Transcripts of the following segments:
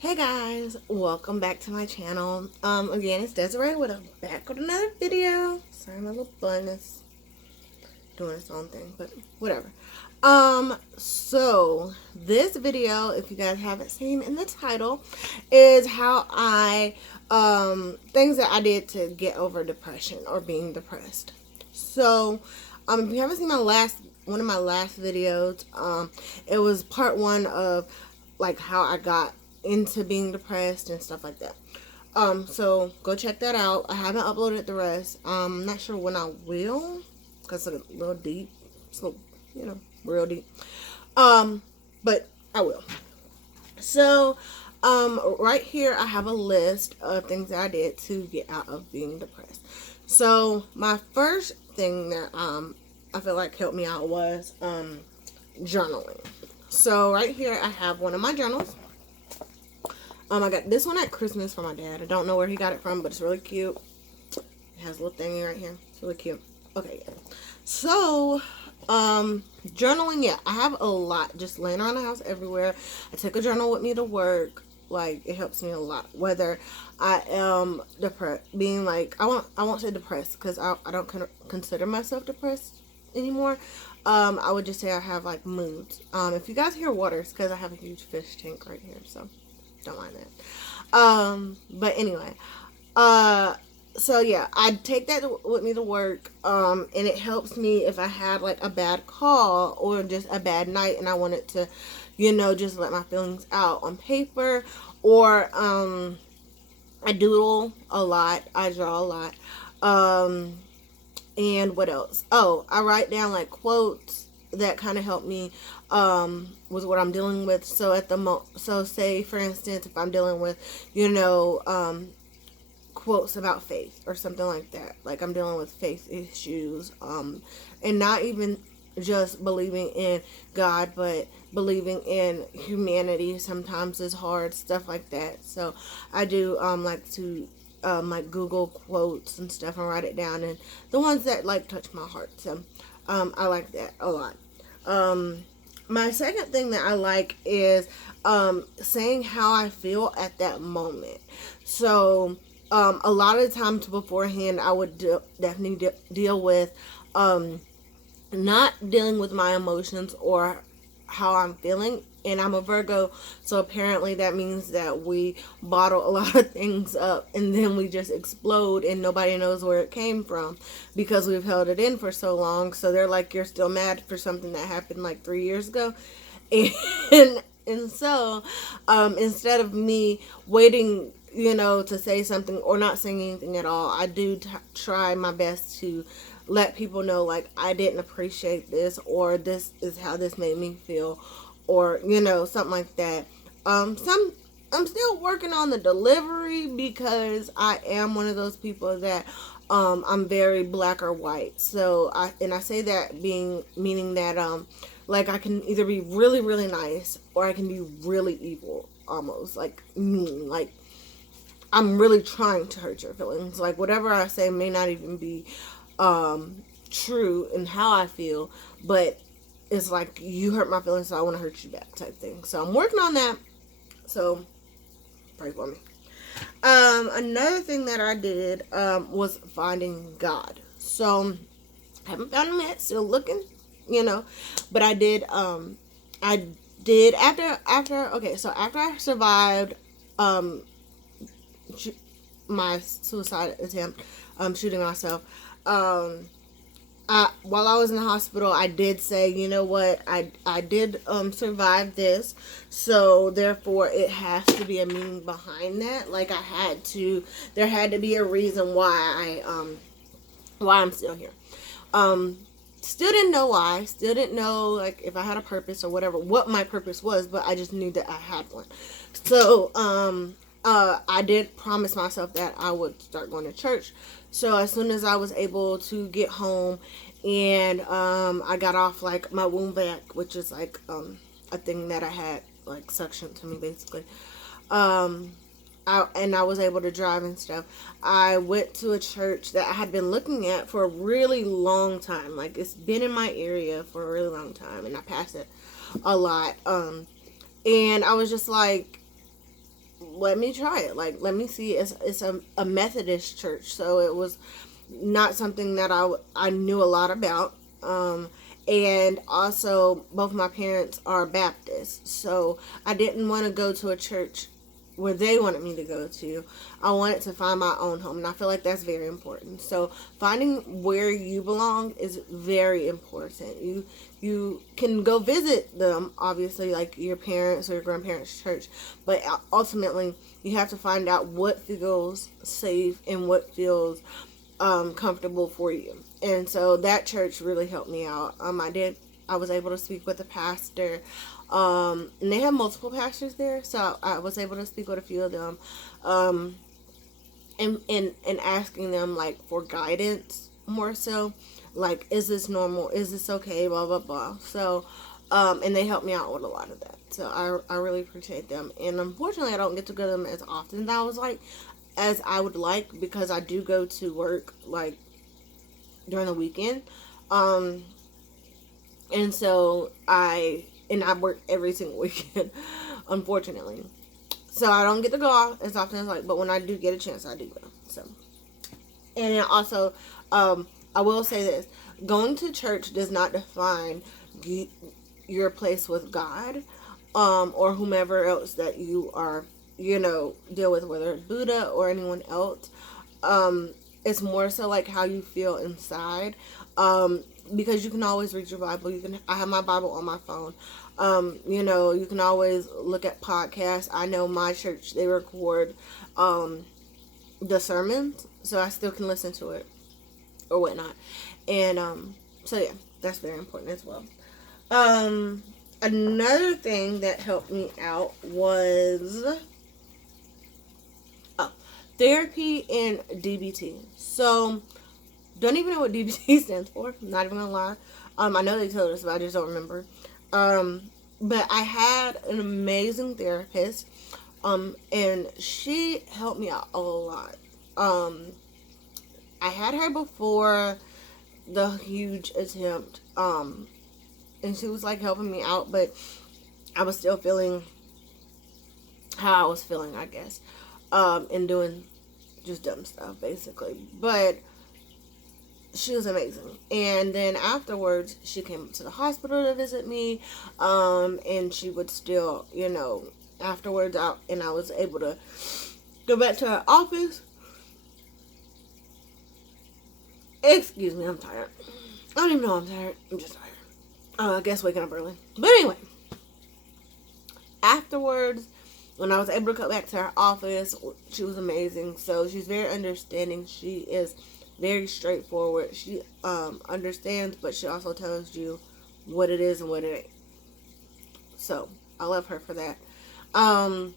Hey guys, welcome back to my channel. Again, it's Desiree back with another video. Sorry, my little bun is doing its own thing, but whatever. So this video, if you guys haven't seen in the title, is how things that I did to get over depression or being depressed. So, if you haven't seen one of my last videos, it was part one of like how I got into being depressed and stuff like that. So go check that out. I haven't uploaded the rest. I'm not sure when I will, because it's a little deep. So, real deep. But I will. So, right here I have a list of things that I did to get out of being depressed. So, my first thing that I feel like helped me out was journaling. So, right here I have one of my journals. I got this one at Christmas from my dad. I don't know where he got it from, but it's really cute. It has a little thingy right here. It's really cute. Okay, yeah. So, journaling, yeah, I have a lot just laying around the house everywhere. I take a journal with me to work. Like, it helps me a lot. Whether I am depressed, being like, I won't say depressed, because I don't consider myself depressed anymore. I would just say I have, like, moods. If you guys hear water, it's because I have a huge fish tank right here, so don't mind that. But anyway, so yeah, I take that with me to work, and it helps me if I had like a bad call or just a bad night and I wanted to, just let my feelings out on paper, or, I doodle a lot, I draw a lot, and what else? Oh, I write down like quotes that kind of help me with what I'm dealing with. So so say for instance, if I'm dealing with, quotes about faith or something like that. Like I'm dealing with faith issues, and not even just believing in God, but believing in humanity sometimes is hard, stuff like that. So I do like to like Google quotes and stuff and write it down, and the ones that like touch my heart. So I like that a lot. My second thing that I like is saying how I feel at that moment. So a lot of times beforehand, I would definitely deal with not dealing with my emotions or how I'm feeling. And I'm a Virgo, so apparently that means that we bottle a lot of things up and then we just explode and nobody knows where it came from because we've held it in for so long. So they're like, you're still mad for something that happened like 3 years ago. And so instead of me waiting, to say something or not saying anything at all, I do try my best to let people know, like, I didn't appreciate this, or this is how this made me feel, or something like that. I'm still working on the delivery because I am one of those people that I'm very black or white. So I say that meaning that like I can either be really really nice or I can be really evil, almost like mean, like I'm really trying to hurt your feelings. Like whatever I say may not even be true in how I feel, but it's like you hurt my feelings, so I want to hurt you back, type thing. So I'm working on that. So pray for me. Another thing that I did was finding God. So haven't found him yet. Still looking, but I did. I did after. Okay, so after I survived my suicide attempt, shooting myself, while I was in the hospital, I did say, you know what, I did survive this, so therefore it has to be a meaning behind that. Like there had to be a reason why I'm still here. Still didn't know why. Still didn't know like if I had a purpose or whatever, what my purpose was, but I just knew that I had one. So I did promise myself that I would start going to church. So as soon as I was able to get home and I got off like my womb vac, which is like a thing that I had like suctioned to me basically. I was able to drive and stuff. I went to a church that I had been looking at for a really long time. Like it's been in my area for a really long time, and I pass it a lot. And I was just like, let me try it. Like, let me see. It's a Methodist church, so it was not something that I knew a lot about. And also, both my parents are Baptists, so I didn't want to go to a church where they wanted me to go to. I wanted to find my own home, and I feel like that's very important. So finding where you belong is very important. You can go visit them, obviously, like your parents or your grandparents' church, but ultimately you have to find out what feels safe and what feels comfortable for you. And so that church really helped me out. I was able to speak with the pastor. And they have multiple pastors there, so I was able to speak with a few of them, and asking them, like, for guidance more so, like, is this normal? Is this okay? Blah blah blah. So, and they helped me out with a lot of that. So I really appreciate them. And unfortunately, I don't get to go to them as often as I would like, because I do go to work like during the weekend, and so I work every single weekend, unfortunately. So I don't get to go off as often as I like, but when I do get a chance, I do go. So, and then also, I will say this: going to church does not define your place with God, or whomever else that you are, deal with, whether it's Buddha or anyone else. It's more so like how you feel inside. Because you can always read your Bible. I have my Bible on my phone. You can always look at podcasts. I know my church, they record the sermons, so I still can listen to it or whatnot. And so yeah, that's very important as well. Another thing that helped me out was therapy and DBT. So, don't even know what DBT stands for. I'm not even gonna lie. I know they told us, but I just don't remember. But I had an amazing therapist, and she helped me out a lot. I had her before the huge attempt, and she was like helping me out, but I was still feeling how I was feeling, I guess, and doing just dumb stuff, basically. But she was amazing. And then afterwards, she came to the hospital to visit me, and she would still, afterwards, I was able to go back to her office. Excuse me, I'm tired. I don't even know I'm tired. I'm just tired. I guess waking up early. But anyway, afterwards, when I was able to come back to her office, she was amazing. So she's very understanding. She is very straightforward. She understands, but she also tells you what it is and what it ain't. So I love her for that. And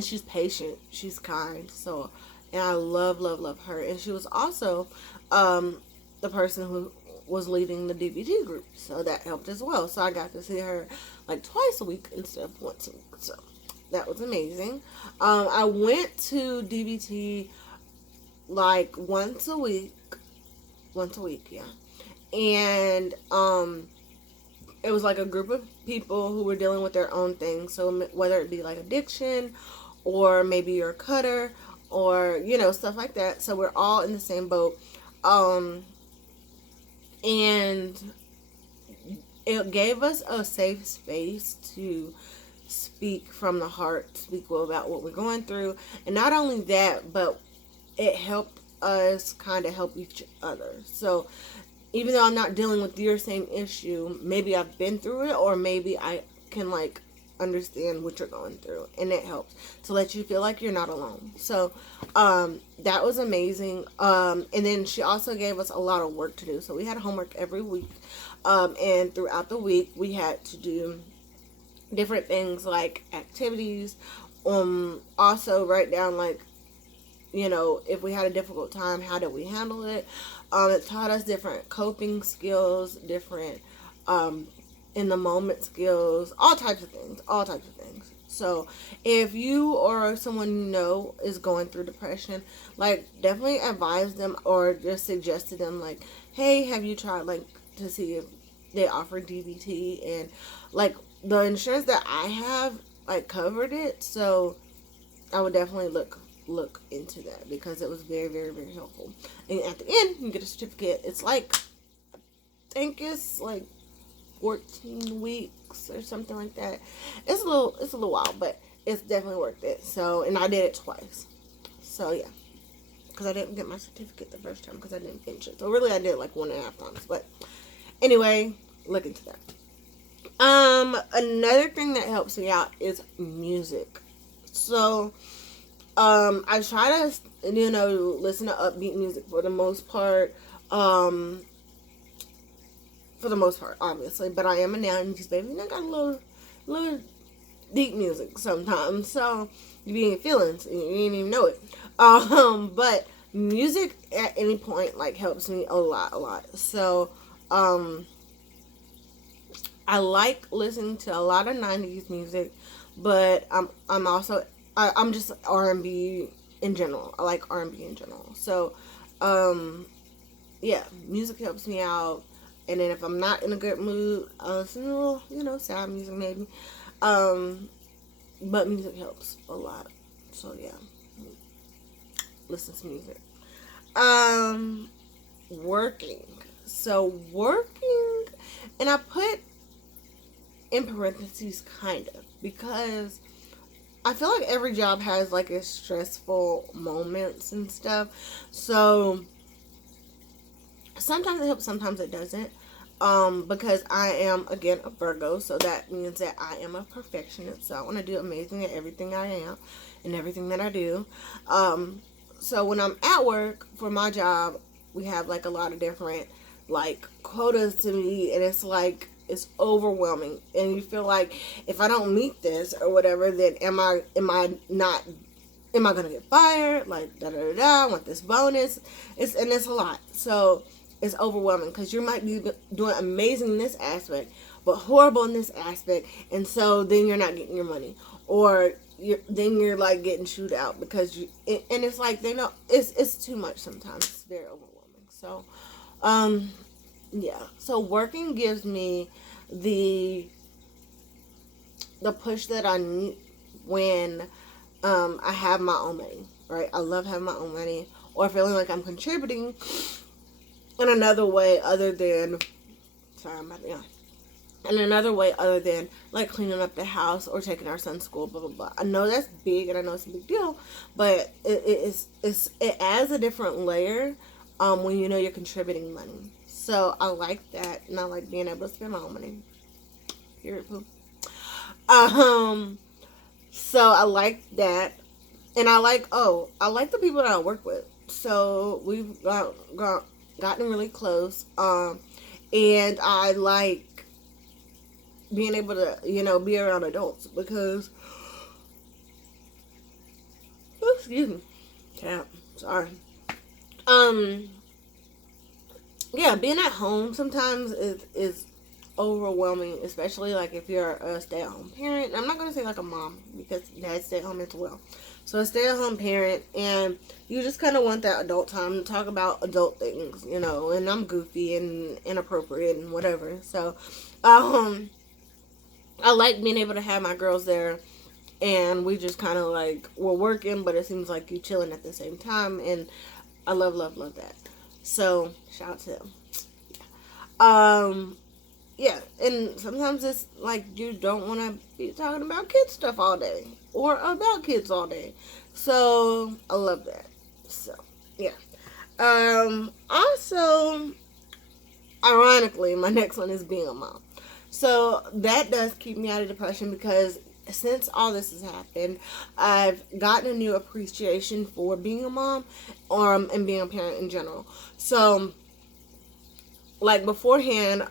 she's patient. She's kind. So, and I love her. And she was also the person who was leading the DBT group, so that helped as well. So I got to see her like twice a week instead of once a week. So that was amazing. I went to DBT like once a week, yeah. And it was like a group of people who were dealing with their own things. So whether it be like addiction, or maybe you're a cutter, or stuff like that. So we're all in the same boat. And it gave us a safe space to speak from the heart, speak about what we're going through. And not only that, but it helped us kind of help each other. So even though I'm not dealing with your same issue, maybe I've been through it, or maybe I can like understand what you're going through, and it helps to let you feel like you're not alone. So that was amazing. And then she also gave us a lot of work to do. So we had homework every week, and throughout the week we had to do different things like activities. Also write down like, if we had a difficult time, how did we handle it. It taught us different coping skills, different in the moment skills, all types of things. So if you or someone you know is going through depression, like definitely advise them, or just suggest to them like, hey, have you tried like to see if they offer DBT? And like the insurance that I have like covered it, so I would definitely look into that because it was very, very, very helpful. And at the end, you get a certificate. It's like, I think it's like 14 weeks or something like that. It's a little while, but it's definitely worth it. So, and I did it twice. So yeah, because I didn't get my certificate the first time because I didn't finish it. So really, I did it like 1.5 times. But anyway, look into that. Another thing that helps me out is music. So, I try to, listen to upbeat music for the most part. For the most part, obviously, but I am a 90s baby, and I got a little deep music sometimes. So you be in your feelings, and you didn't even know it. But music at any point like helps me a lot. So, I like listening to a lot of 90s music, but I'm also I'm just R&B in general. I like R&B in general. So, yeah, music helps me out. And then if I'm not in a good mood, I'll listen to a little, sad music maybe. But music helps a lot. So yeah, listen to music. Working. So working, and I put in parentheses kind of, because I feel like every job has like its stressful moments and stuff. So sometimes it helps, sometimes it doesn't. Because I am, again, a Virgo, so that means that I am a perfectionist. So I want to do amazing at everything I am and everything that I do. So when I'm at work for my job, we have like a lot of different like quotas to meet, and it's like it's overwhelming, and you feel like if I don't meet this or whatever, then am I gonna get fired? Like da da da da. I want this bonus. It's a lot. So it's overwhelming because you might be doing amazing in this aspect, but horrible in this aspect, and so then you're not getting your money, or you're like getting chewed out because and it's like they know it's too much sometimes. It's very overwhelming. So, yeah. So working gives me the push that I need when I have my own money. Right? I love having my own money, or feeling like I'm contributing in another way other than in another way other than like cleaning up the house or taking our son to school, blah blah blah. I know that's big, and I know it's a big deal, but it adds a different layer when you're contributing money. So I like that, and I like being able to spend my own money. Period. Poop. So I like that, and I like the people that I work with. So we've gotten really close, and I like being able to be around adults because excuse me, tap, sorry. Yeah, being at home sometimes is overwhelming, especially like if you're a stay-at-home parent. I'm not gonna say like a mom because dads stay at home as well. So a stay-at-home parent, and you just kind of want that adult time to talk about adult things, and I'm goofy and inappropriate and whatever. So, I like being able to have my girls there, and we just kind of like, we're working, but it seems like you chilling at the same time, and I love that. So, shout out to them. Yeah, and sometimes it's like you don't want to be talking about kids stuff all day or about kids all day. So I love that. So yeah. Also, ironically, my next one is being a mom. So that does keep me out of depression because since all this has happened, I've gotten a new appreciation for being a mom, and being a parent in general. So, like beforehand,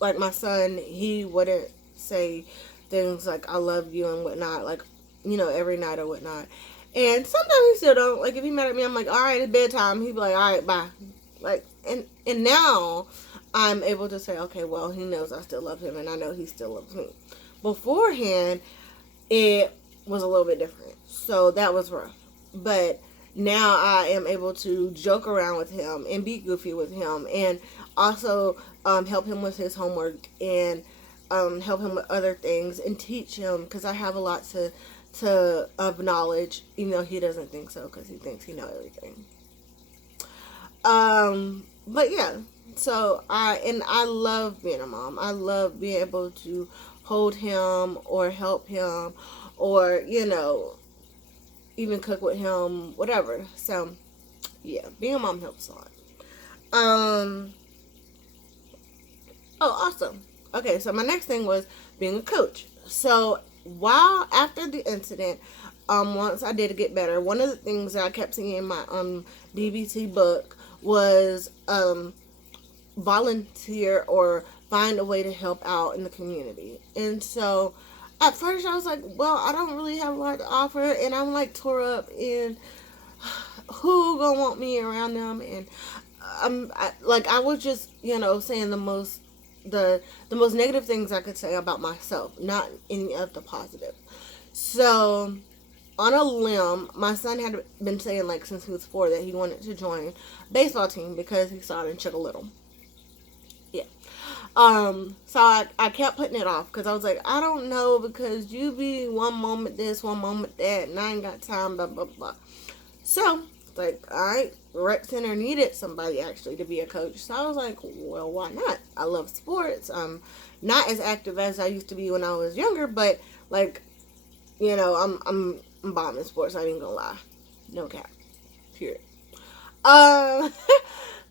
like my son, he wouldn't say things like "I love you" and whatnot, like every night or whatnot. And sometimes he still don't. Like if he mad at me, I'm like, "All right, it's bedtime." He'd be like, "All right, bye." Like and now I'm able to say, "Okay, well, he knows I still love him, and I know he still loves me." Beforehand, it was a little bit different, so that was rough. But now I am able to joke around with him and be goofy with him, and also help him with his homework, and help him with other things, and teach him because I have a lot of knowledge, even though he doesn't think so because he thinks he knows everything. But yeah, so I love being a mom. I love being able to hold him or help him, or even cook with him, whatever. So yeah, being a mom helps a lot. Um. Oh, awesome. Okay, so my next thing was being a coach. So while after the incident, once I did get better, one of the things that I kept seeing in my DBT book was volunteer or find a way to help out in the community. And so at first I was like, well, I don't really have a lot to offer, and I'm like tore up in who gonna want me around them, and I was just saying the most negative things I could say about myself, not any of the positive. So on a limb, my son had been saying like since he was 4 that he wanted to join baseball team because he saw it in Chick Little. Yeah. So I kept putting it off because I was like, I don't know, because you be one moment this, one moment that, and I ain't got time, blah, blah, blah. So, like, alright, rec center needed somebody actually to be a coach. So I was like, well, why not? I love sports. I'm not as active as I used to be when I was younger, but like, I'm bombing sports. I ain't gonna lie. No cap. Period.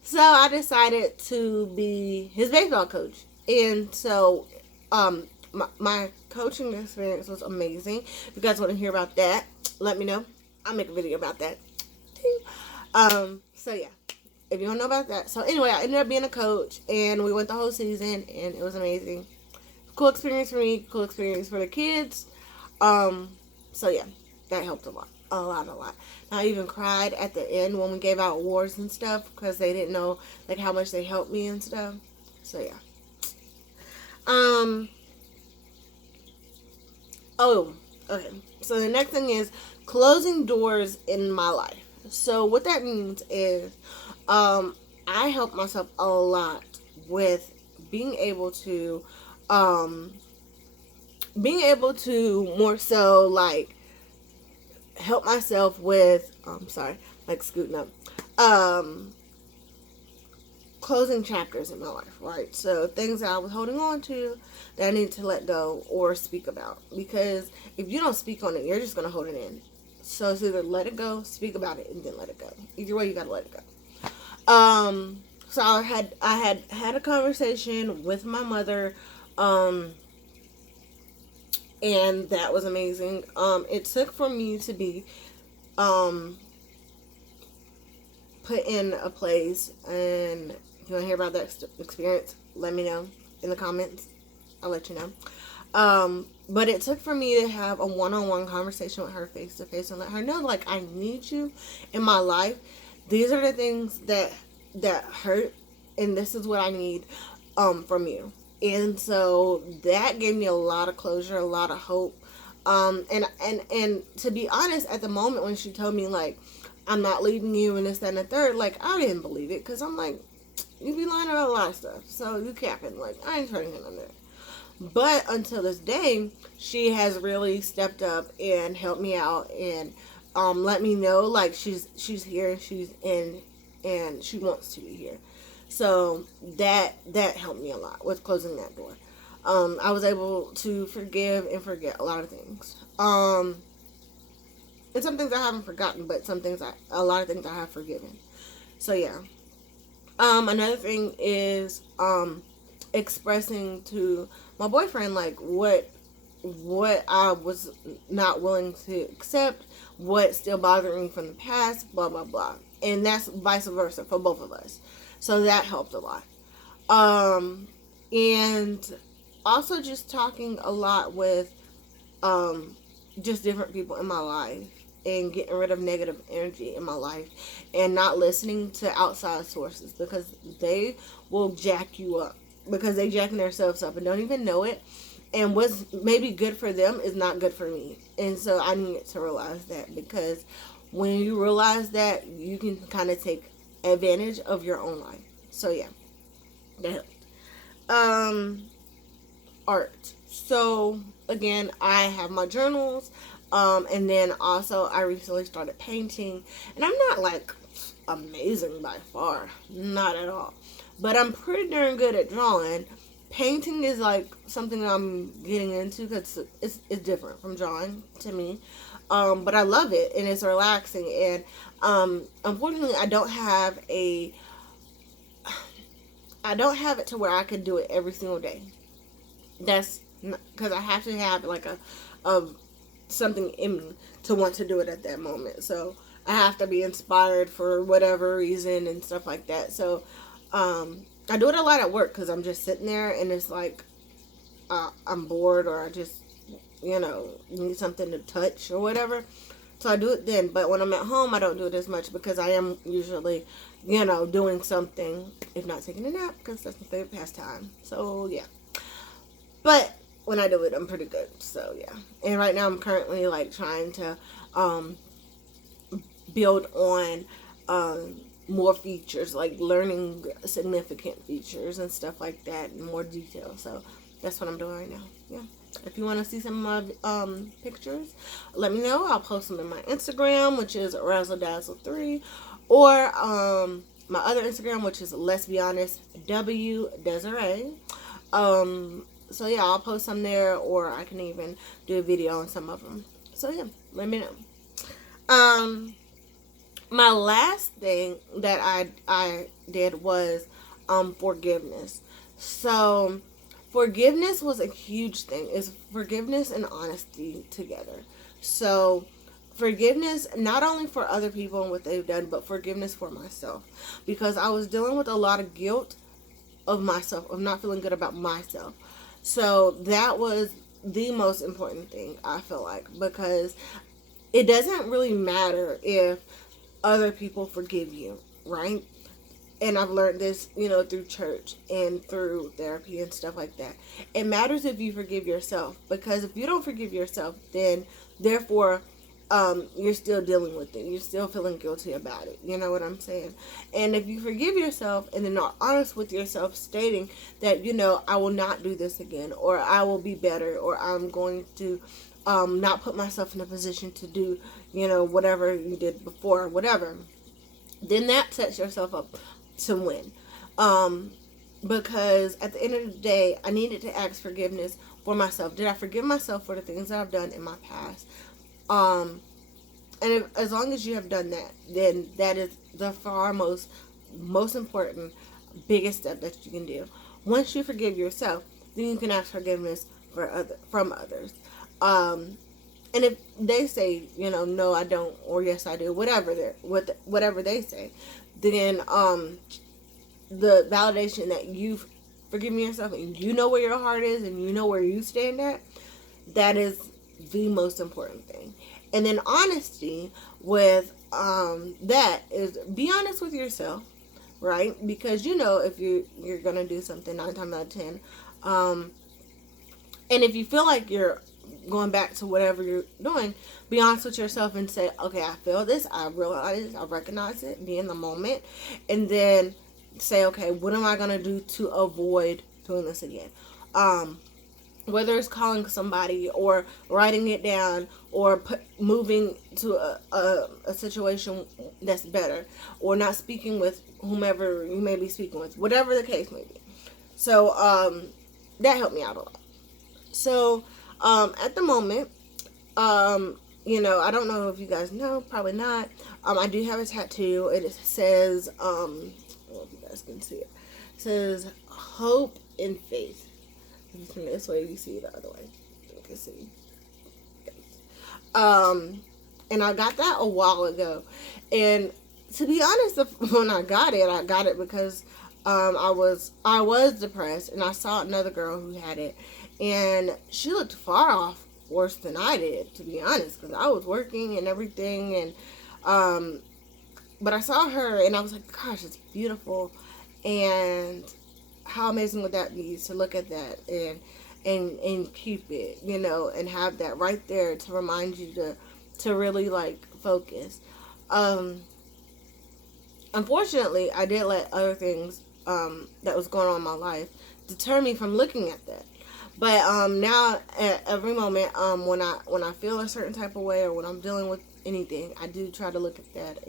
So I decided to be his baseball coach. And so, my coaching experience was amazing. If you guys want to hear about that, let me know. I'll make a video about that. So yeah, if you don't know about that. So anyway, I ended up being a coach, and we went the whole season, and it was amazing. Cool experience for me, cool experience for the kids. So yeah, that helped a lot. A lot. I even cried at the end when we gave out awards and stuff because they didn't know like how much they helped me and stuff. So yeah. Oh, okay. So the next thing is closing doors in my life. So what that means is, I help myself a lot with being able to more so like help myself with scooting up, closing chapters in my life, right? So things that I was holding on to that I need to let go or speak about, because if you don't speak on it, you're just gonna hold it in. So it's either let it go, speak about it, and then let it go. Either way, you gotta let it go. So I had a conversation with my mother, and that was amazing. It took for me to be put in a place, and if you want to hear about that experience, let me know in the comments. I'll let you know. But it took for me to have a one-on-one conversation with her face to face and let her know, like, I need you in my life. These are the things that hurt, and this is what I need from you. And so that gave me a lot of closure, a lot of hope. And to be honest, at the moment when she told me, like, I'm not leaving you and this, that, and the third, like, I didn't believe it, because I'm like, you be lying about a lot of stuff, so you capping. Like, I ain't turning it on that. But until this day, she has really stepped up and helped me out and let me know, like, she's here and she's in and she wants to be here. So that helped me a lot with closing that door. I was able to forgive and forget a lot of things. And some things I haven't forgotten, but a lot of things I have forgiven. So yeah. Another thing is expressing to my boyfriend, like, what I was not willing to accept, what still bothered me from the past, blah blah blah. And that's vice versa for both of us. So that helped a lot. And also just talking a lot with just different people in my life, and getting rid of negative energy in my life, and not listening to outside sources, because they will jack you up, because they jacking themselves up and don't even know it. And what's maybe good for them is not good for me. And so I needed to realize that, because when you realize that, you can kind of take advantage of your own life. So yeah, that helped. Art. So again, I have my journals. And then also I recently started painting, and I'm not like amazing by far, not at all, but I'm pretty darn good at drawing. Painting is like something I'm getting into because it's different from drawing to me. But I love it and it's relaxing. And unfortunately, I don't have it to where I could do it every single day. That's because I have to have like a something in me to want to do it at that moment. So I have to be inspired for whatever reason and stuff like that. So I do it a lot at work because I'm just sitting there and it's like I'm bored or I just need something to touch or whatever. So I do it then. But when I'm at home, I don't do it as much because I am usually doing something, if not taking a nap, because that's my favorite pastime. So yeah. But when I do it, I'm pretty good. So yeah. And right now I'm currently like trying to build on more features, like learning significant features and stuff like that in more detail. So that's what I'm doing right now. Yeah. If you want to see some of my pictures, let me know. I'll post them in my Instagram, which is RazzleDazzle3, or my other Instagram, which is Let's Be Honest W Desiree. So yeah, I'll post some there, or I can even do a video on some of them. So yeah, let me know. My last thing that I did was forgiveness. So forgiveness was a huge thing. It's forgiveness and honesty together. So forgiveness not only for other people and what they've done, but forgiveness for myself, because I was dealing with a lot of guilt of myself, of not feeling good about myself. So that was the most important thing, I feel like, because it doesn't really matter if other people forgive you, right? And I've learned this, through church and through therapy and stuff like that. It matters if you forgive yourself, because if you don't forgive yourself, then therefore you're still dealing with it. You're still feeling guilty about it. You know what I'm saying? And if you forgive yourself and then are honest with yourself, stating that, I will not do this again, or I will be better, or I'm going to not put myself in a position to do, whatever you did before, whatever, then that sets yourself up to win. Because at the end of the day, I needed to ask forgiveness for myself. Did I forgive myself for the things that I've done in my past? And as long as you have done that, then that is the far most important, biggest step that you can do. Once you forgive yourself, then you can ask forgiveness from others. And if they say, no, I don't, or yes, I do, whatever they say, then the validation that you've forgiven yourself and you know where your heart is and you know where you stand at, that is the most important thing. And then honesty with that is, be honest with yourself, right? Because if you're gonna do something 9 times out of 10, and if you feel like you're going back to whatever you're doing, be honest with yourself and say, okay, I feel this, I realize it, I recognize it, be in the moment, and then say, okay, what am I gonna do to avoid doing this again? Whether it's calling somebody or writing it down or moving to a situation that's better, or not speaking with whomever you may be speaking with, whatever the case may be. So that helped me out a lot. So at the moment, I don't know if you guys know, probably not. I do have a tattoo. It says, I don't know if you guys can see it. It says hope and faith. From this way, you see it the other way. You can see. And I got that a while ago. And to be honest, when I got it because I was depressed, and I saw another girl who had it, and she looked far off worse than I did, to be honest, because I was working and everything, and but I saw her and I was like, gosh, it's beautiful, and how amazing would that be to look at that and keep it, and have that right there to remind you to really like focus. Unfortunately, I did let other things that was going on in my life deter me from looking at that. But now at every moment, when I feel a certain type of way, or when I'm dealing with anything, I do try to look at that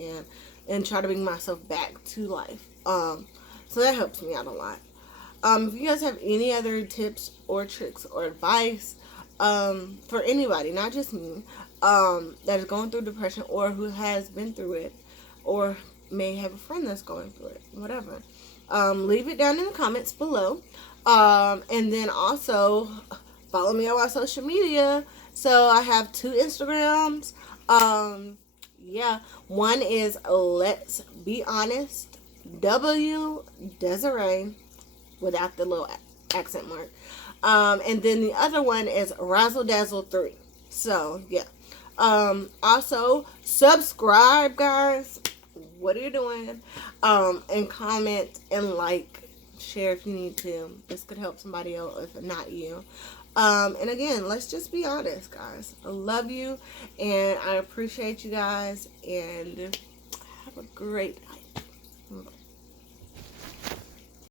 and try to bring myself back to life. So that helps me out a lot. If you guys have any other tips or tricks or advice, for anybody, not just me, that is going through depression or who has been through it, or may have a friend that's going through it, whatever, leave it down in the comments below. And then also follow me on my social media. So I have 2 Instagrams. Yeah, one is Let's Be Honest W Desiree without the little accent mark. And then the other one is Razzle Dazzle 3. So yeah. Also subscribe, guys. What are you doing? And comment and like, share if you need to. This could help somebody else, if not you. And again, let's just be honest, guys. I love you, and I appreciate you guys, and have a great night. Bye.